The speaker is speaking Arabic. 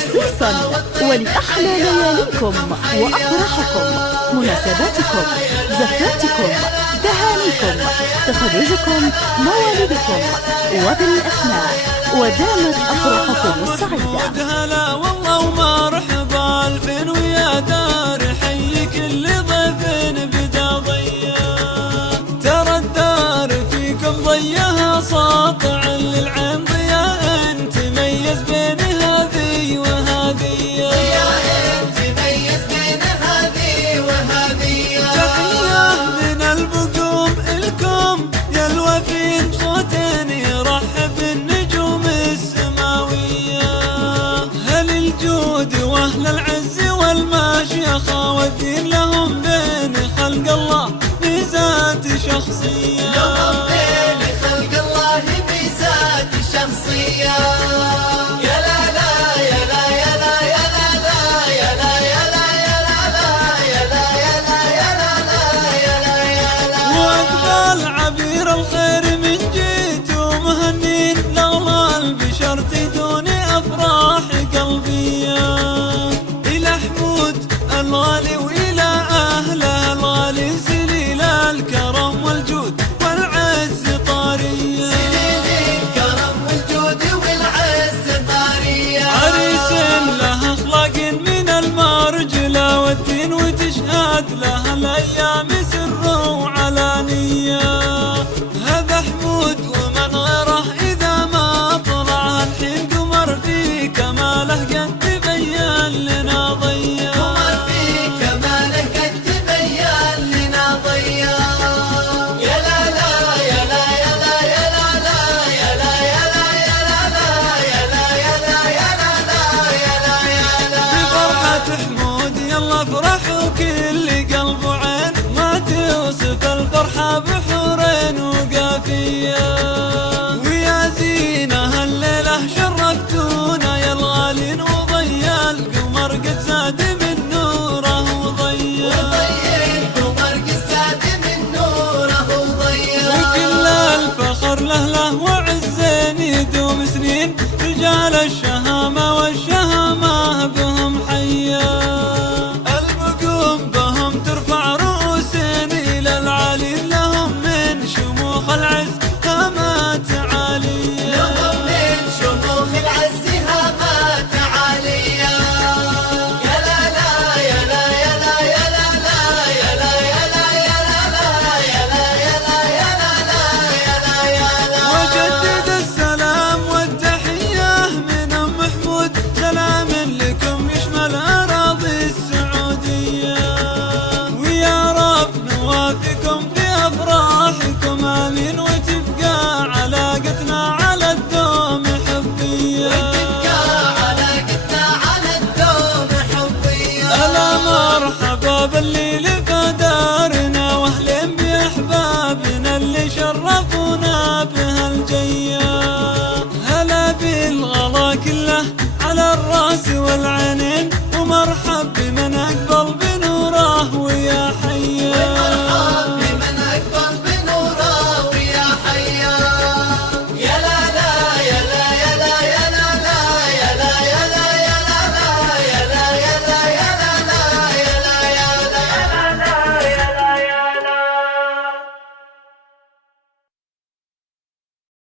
خصيصا ولأحلى لياليكم وأفراحكم، مناسباتكم، زفاتكم، تهانيكم، تخرجكم، موالدكم، وبالأسماء، ودامت أفراحكم السعيدة. هلا والله ومرحبا الفين ويا دار حي كل ضيف بدا ضيا، ترى الدار فيكم ضيها ساطع للعين ضياء تميز بين هذه وهذه، تميز بين هذه وهذه. تحية من البقوم الكم يا الوفين صوت يرحب النجوم السماوية، هل الجود واهل العز والماشيخة والدين لهم بين خلق الله ميزات شخصية، لهم بين خلق الله ميزات شخصية. يا لا لا يا لا يا لا يا لا لا يا لا يا لا يا لا لا يا لا يا لا يا لا لا يا لا يا لا. واقبال عبير الخير من جيت ومهنين لولا البشر تدوني افراح قلبية، الى حمود الغالي والى اهله الغالي سليل الكرم والجود والعز طارية، سليل الكرم والجود والعز طارية. عريس له اخلاق من المرجله والدين وتشهد له الايام سر وعلانيه، هذا حمود ومن غيره اذا ما طلع الحين قمر في كماله قد تبين لنا ضيا، قمر في كماله قد تبين لنا ضيا. يا لا لا يا لا يا لا يا لا لا يا لا يا لا يا لا لا يا لا يا لا يا لا لا يا لا يا لا. بفرحة حمود يلا افرحوا كل قلب وعين، ما توصف الفرحة بحورين وقافية، ويا زينة الليلة شرفتونا يا الغالين وضيا القمر قد زاد من نوره وضيا، وضيا القمر قد زاد من نوره وضيا. وكل الفخر له وعزين يدوم سنين، رجال الشهامة والشهامة بهم حيا، البقوم بهم ترفع رؤوسين إلى العالي، لهم من شموخ العز هامات عالية، لهم من شموخ العز هامات عالية. يا لا لا يا لا يا لا يا لا لا يا لا يا لا يا لا لا يا لا يا لا يا لا لا يا لا يا لا. وجدد السلام والتحية من أم محمود، سلام لكم يشمل أراضي السعودية، ويا رب نوافقكم في أفراحكم آمين، وتبقى علاقتنا على الدوم حبية، وتبقى علاقتنا على الدوم حبية. ألا مرحبا باللي لقى دارنا واهلين بأحبابنا اللي شرفونا بهالجية، هلا بالغلا كله على الراس والعينين، ومرحب